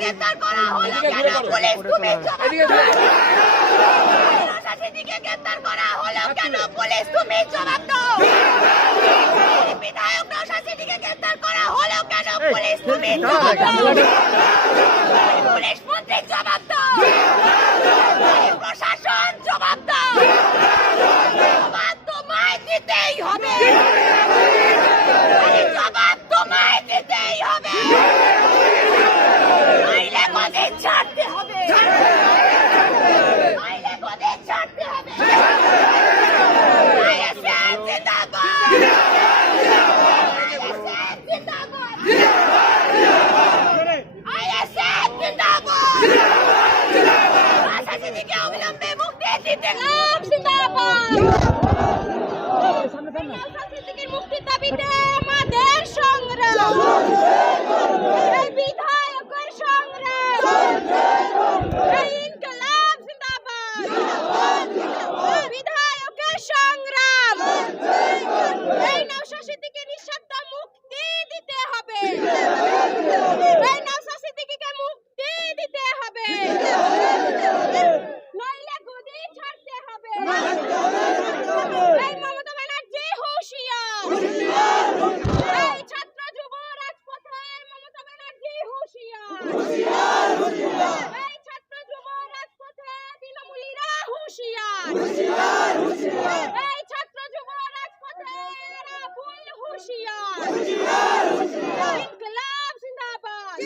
গ্রেফতার করা হলো কেন? পুলিশ তুমি জবাব দাও। শাসিনীকে গ্রেফতার করা হলো কেন? পুলিশ তুমি জবাব দাও। বিধায়ক শাসিনীকে গ্রেফতার করা হলো কেন? পুলিশ তুমি জবাব দাও। পুলিশ মন্ত্রী জবাব দাও। প্রশাসন জবাব দাও। জবাব তোমায় দিতেই হবে। জবাব তোমায় দিতেই হবে। নইলে গদি ছাড়তে হবে। নইলে গদি ছাড়তে হবে। ISF জিন্দাবাদ। ISF জিন্দাবাদ। ISF জিন্দাবাদ। শাসিনীকে অবিলম্বে মুক্তি দিতে হবে। জিন্দাবাদ। শাসিনীকে মুক্তির দাবিতে আমাদের সংগ্রাম। এই বিধায়কের সংগ্রাম। এই ইনকলাব জিন্দাবাদ। বিধায়কের সংগ্রাম। এই নওশাসিনীকে নিঃশর্ত মুক্তি দিতে হবে। এই নওশাসিনীকে মুক্তি দিতে হবে। নইলে গদি ছাড়তে হবে। এই মমতা ব্যানার্জি হুঁশিয়ার। এই ছাত্র যুব রাজপথের মমতা ব্যানার্জি হুঁশিয়ার। এই ছাত্র যুব রাজপথে তৃণমূলীরা হুঁশিয়ার। এই ছাত্র যুব রাজপথের আবুল হুঁশিয়ার। ইনকলাব জিন্দাবাদ।